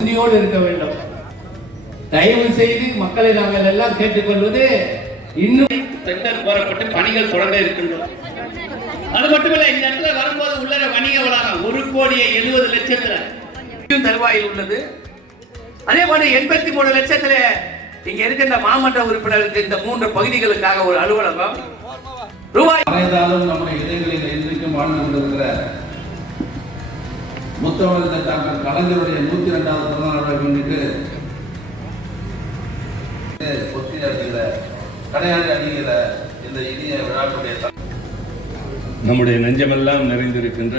உறுதியோடு இருக்க வேண்டும். தயவு செய்து மக்களை நாங்கள் எல்லாம் கேட்டுக்கொள்வது இன்னும் டெண்டர் கோரப்பட்டு பணிகள் தொடங்க இருக்கின்றோம். அது மட்டுமல்ல இந்த இடத்துல வரும்போது உள்ளர வணிக வளாகம் ஒரு கோடியே எழுபது லட்சத்துல தருவாயில் உள்ளது. அதே போல எண்பத்தி மூணு லட்சத்துல இங்க இருக்கின்ற மாமன்ற உறுப்பினருக்கு இந்த மூன்று பகுதிகளுக்காக ஒரு அலுவலகம். ரூபாய் முத்தமிழந்த டாக்டர் கலைஞருடைய நூத்தி இரண்டாவது பிறந்த நாளை முன்னிட்டு பொத்தி அடிக்கிற கடையாடி அடிக்கிற இந்த இனிய விழாக்களுடைய நம்முடைய நெஞ்சமெல்லாம் நிறைந்திருக்கின்ற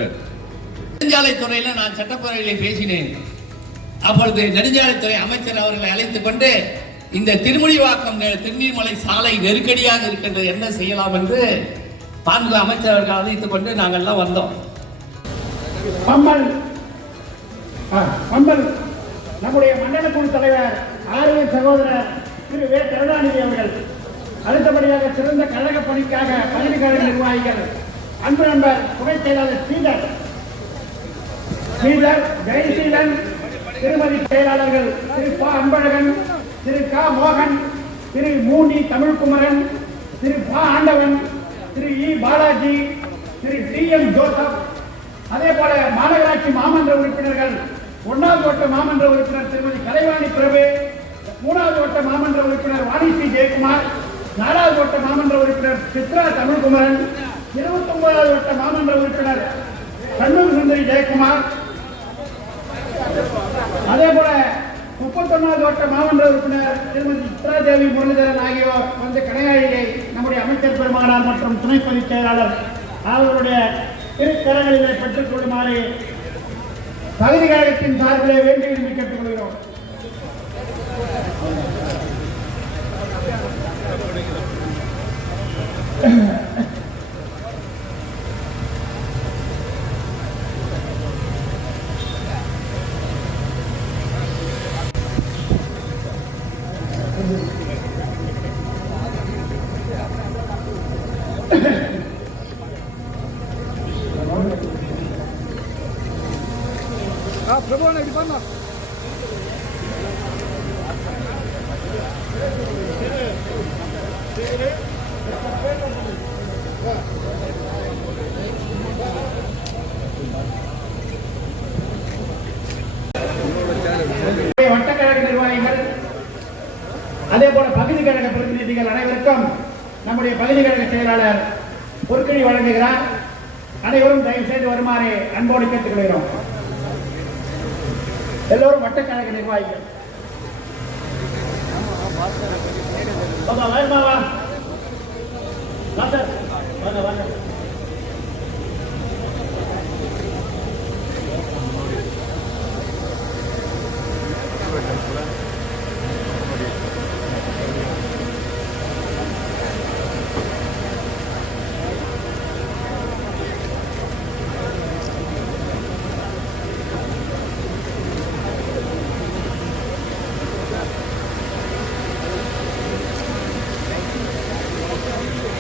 நெடுஞ்சாலைத்துறையில நான் சட்டப்பேரவையிலே பேசினேன். அப்பொழுது நெடுஞ்சாலைத்துறை அமைச்சர் அவர்களை அழைத்துக் கொண்டு இந்த திருமணிவாக்கம் திருநீர்மலை சாலை நெருக்கடியாக இருக்கின்றது என்ன செய்யலாம் என்று மாண்பு அமைச்சர் அவர்கள் அழைத்துக் கொண்டு நாங்கள் எல்லாம் வந்தோம் கம்பல் ஆ, நம்முடைய மண்டல குழு தலைவர் ஆரிய சகோதரர் திரு வே. கருணாநிதி அவர்கள். அடுத்தபடியாக சிறந்த கழக பணிக்காக பதவி கழக நிர்வாகிகள். அன்பு நண்பர் துணை செயலாளர் ஸ்ரீதர். ஸ்ரீதர் ஜெயசீலன் திருமதி செயலாளர்கள் திரு ப. அன்பழகன் திரு க. மோகன் திரு மூனி தமிழ்குமரன் திரு ப. ஆண்டவன் திரு இ. Balaji Thiru T. M. Joseph. அதே போல மாநகராட்சி மாமன்ற உறுப்பினர்கள் ஒன்னாவது வட்ட மாமன்ற உறுப்பினர் திருமதி கலைவாணி பிரபு மூணாவது வட்ட மாமன்ற உறுப்பினர் வாணிசி ஜெயக்குமார் நாலாவது வட்ட மாமன்ற உறுப்பினர் சித்ரா தமிழ்குமரன் இருபத்தி ஒன்பதாவது வட்ட மாமன்ற உறுப்பினர் கண்ணூர் சுந்தரி ஜெயக்குமார். அதே போல முப்பத்தொன்னாவது வட்ட மாமன்ற உறுப்பினர் திருமதி சித்ராதேவி முரளிதரன் ஆகியோர் வந்து கடையாளிகளை நம்முடைய அமைச்சர் பெருமானார் மற்றும் துணை பொதுச் செயலாளர் அவர்களுடைய திருக்கரங்களிலே பெற்றுக் கொள்ளுமாறு பகுதி கழகத்தின் சார்பிலே வேண்டி விரும்பி கேட்டுக்கொள்கிறோம். வட்டக்கழக நிர்வாகிகள் அதே போல பகுதி கழக பிரதிநிதிகள் அனைவருக்கும் நம்முடைய பகுதி கழக செயலாளர் பொற்கழி வழங்குகிறார். அனைவரும் தயவு செய்து வருமாறு அன்போடு கேட்டுக்கொள்கிறோம். எல்லோரும் வட்டக்கழக நிர்வாகிகள். வாங்க, வேகமா